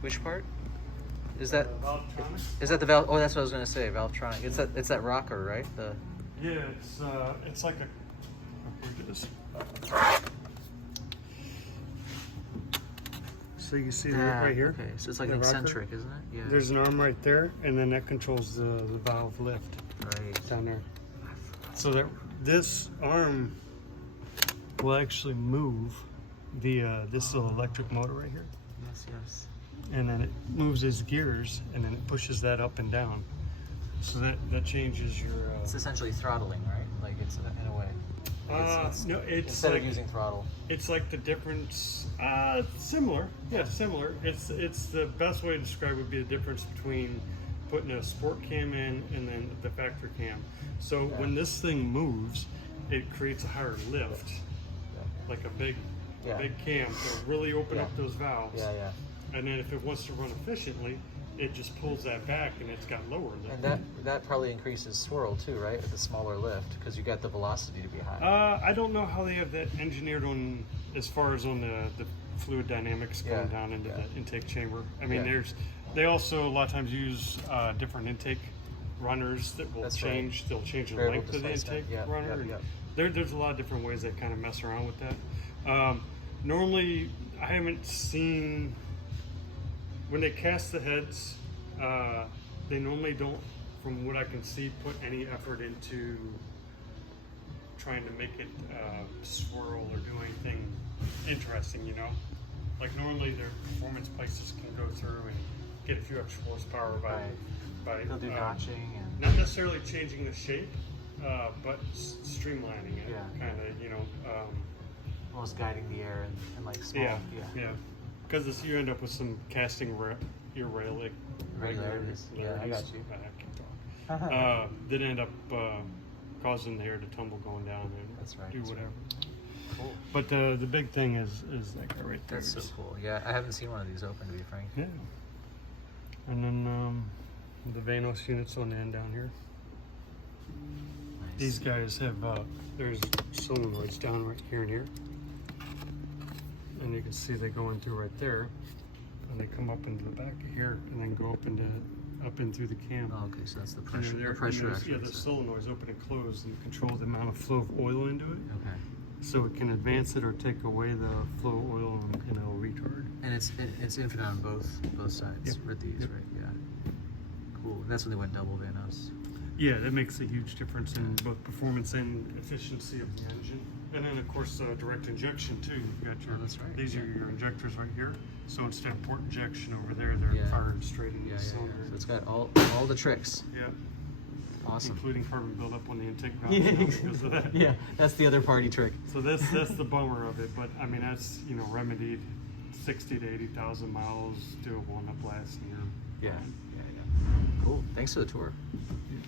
Which part? Is that Valvetronic. is that the valve? Oh, that's what I was gonna say. Valvetronic. It's that rocker, right? Yeah, it's like a. Here it is. So you see that right here? Okay, so it's like the an rocker? eccentric, isn't it? Yeah. There's an arm right there, and then that controls the valve lift right down there. So that this arm will actually move the this little electric motor right here, Yes. and then it moves his gears, and then it pushes that up and down. So that changes your. It's essentially throttling, right? Like it's in a way. No, it's instead like, of using throttle. It's like the difference. Similar, yeah, similar. It's the best way to describe would be the difference between putting a sport cam in and then the factory cam. So when this thing moves, it creates a higher lift, like a big cam to really open up those valves. Yeah. And then if it wants to run efficiently, it just pulls that back and it's got lower lift. And that probably increases swirl too, right? With the smaller lift, because you got the velocity to be high. I don't know how they have that engineered on as far as on the fluid dynamics going down into the intake chamber. I mean, they also a lot of times use different intake runners that will change. Right. They'll change the length of the intake runner. There's a lot of different ways they kind of mess around with that. Normally, I haven't seen when they cast the heads. They normally don't, from what I can see, put any effort into trying to make it swirl or do anything interesting, you know? Like normally their performance places can go through and get a few extra horsepower by they'll do notching and not necessarily changing the shape, but streamlining it, kind of, you know. almost guiding the air and like small. Yeah. Because you end up with some casting irregularities. Yeah, I got you. That end up causing the air to tumble going down and do whatever. Cool. But the big thing is that guy right there. That's so cool. Yeah, I haven't seen one of these open, to be frank. Yeah. And then the Vanos units on the end down here. Nice. These guys have there's solenoids down right here and here. And you can see they go in through right there, and they come up into the back of here, and then go up in through the cam. Oh, okay, so that's the pressure. The pressure actually. Yeah, the solenoids open and close, and you control the amount of flow of oil into it. Okay. So it can advance it or take away the flow of oil, and it'll retard. And it's infinite on both sides with these, right? Yeah. Cool. And that's when they went double Vanos. Yeah, that makes a huge difference in both performance and efficiency of the engine. And then, of course, direct injection, too. You've got your, these are your injectors right here. So instead of port injection over there, they're fired straight into the cylinder. So it's got all the tricks. Yeah. Awesome. Including carbon buildup on the intake valve because of that. Yeah, that's the other party trick. So that's the bummer of it. But, I mean, that's, remedied 60 to 80,000 miles, doable enough last year. Yeah. Cool. Thanks for the tour. Yeah.